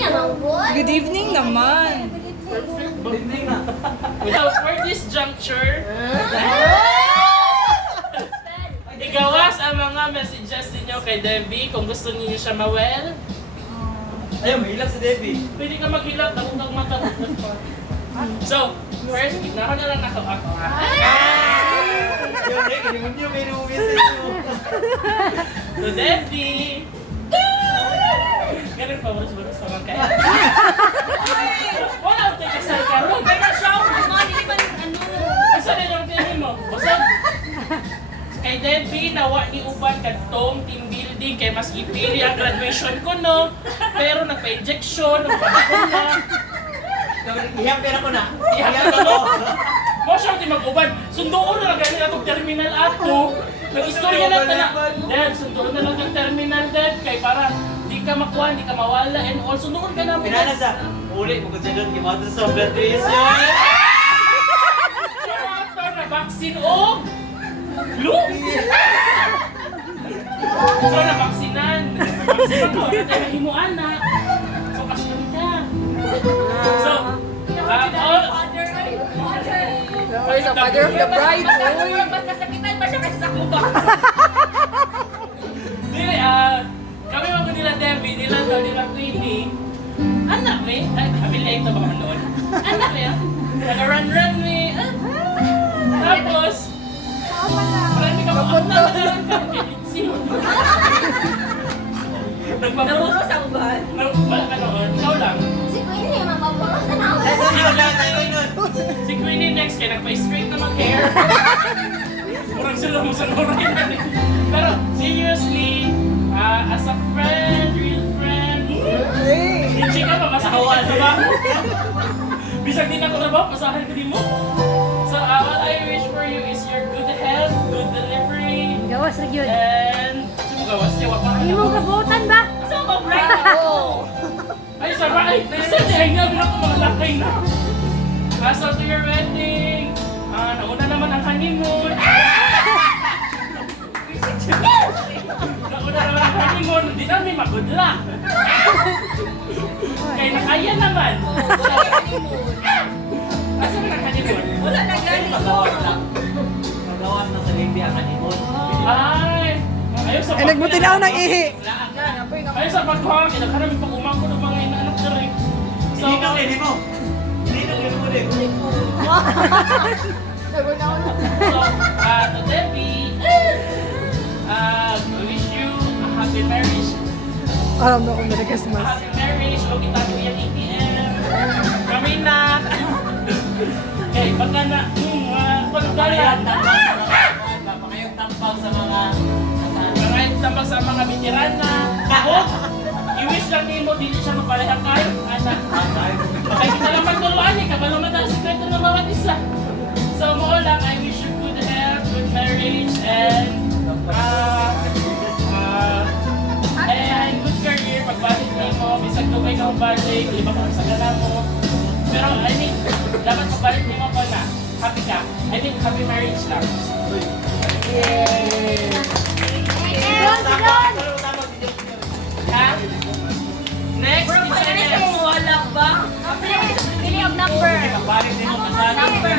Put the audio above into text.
evening naman, boy. Good evening naman. Good evening na. So, for this juncture, igawas ang mga messages ninyo kay Debbie kung gusto niyo siya ma-well. Ayun, mahilap si Debbie. Pwede ka maghilap, takong mata. So, first, gitna na lang ako. Yun, Rick, hindi mo niyo may message mo. So, Debbie! Ganun pa, baros-baros pa man kaya. Wala, tayo kasal ka ron. Pero shower, mga hindi pa Isa na yung tinin mo. Basag! Kay Debbie, nawa ni Uban kadtong team building kay mas ipili ang graduation ko, no? Pero nagpa-injection, nagpa-injection na. Ihap pera ko na. Ihap Ihap ko. Mo siya di mag-uban. Sundoon na lang ganyan atong terminal ato. Nag-istorya na ta na. Deb, sundoon na lang ang terminal, Deb. Kay para di ka makuha, di ka mawala. And also, sundoon ka na. Pinana sa uli mo kasi doon kimato sa graduation. Ito na vaccine o flu. So, na-vaksinan. Vaksinan ko. Ito na himuan na. So, kasyon ka. So, all... Where's the father of the bride? Mas kasakitan pa siya kasi sa kuba. Dili, kami mga nila Debbie, nila daw, nila Queenie. Anak me, amin na ito baka noon. Anak me, nag-run-run me. Tapos, marami ka mga nagdaran ka, kinitsi mo. Namuro sa uban. Wala ka noon, ikaw lang. Si Queenie, mapapuros na ako. Ay, saan yun lang tayo nun? Si Queenie next, kaya nagpa-straight na mag-hair. Murang sila mo sa noray na rin. Pero, seriously, as a friend, real friend, hindi ka pa, masahawa ka ba? Bisag din ako trabaho, pasahan ko din mo. So, what I wish for you is your good health, good delivery, Gawas na yun. and... Sino gawas? Siya, wapa ka Hindi mo kabutan ba? So, mag-bright ako. Ay, sarap! Ay, nasa niya, nga ako mga lakay na. As to your wedding, nauna naman ang honeymoon. Nauna naman ang honeymoon, hindi namin magudla. Kaya nakaya naman. Asa na ang honeymoon? Wala na galing ko. Magawas na sa Libya ang honeymoon. Ay! Ayaw sa Ay, nagmutinaw ng ihi. Ayaw sa pagkuha, kinaghanap yung pag-umang ko ng mga inaanak na rin. So, Hindi nang hindi mo. Hindi nang hindi mo din. So, to Debbie, wish you a happy marriage. Alam na kung Merry A Christmas. happy marriage. O kita ko yung ATM. Kami na. Okay, baka na. Pagdalan. Pangayong tampang sa mga Mga tambang sa mga veterana. Ako, i-wish lang din mo, dili siya mapalihang kayo. Anak. Kaya kita lang magtuluan niya. Kabalo man tayo sikreto ng bawat isa. So, mo lang, I wish you good health, good marriage, and good career. Pagbalik niyo mo, bisag dugay ka balik, iba ka sa gana mo. Pero, I mean, dapat pagbalik niyo mo ko na, happy ka. I mean, happy marriage lang. Yay! Ha? Next, Bro, isa pwede next. sa wala ba? Pili of number. Balik din mo kasali. Number.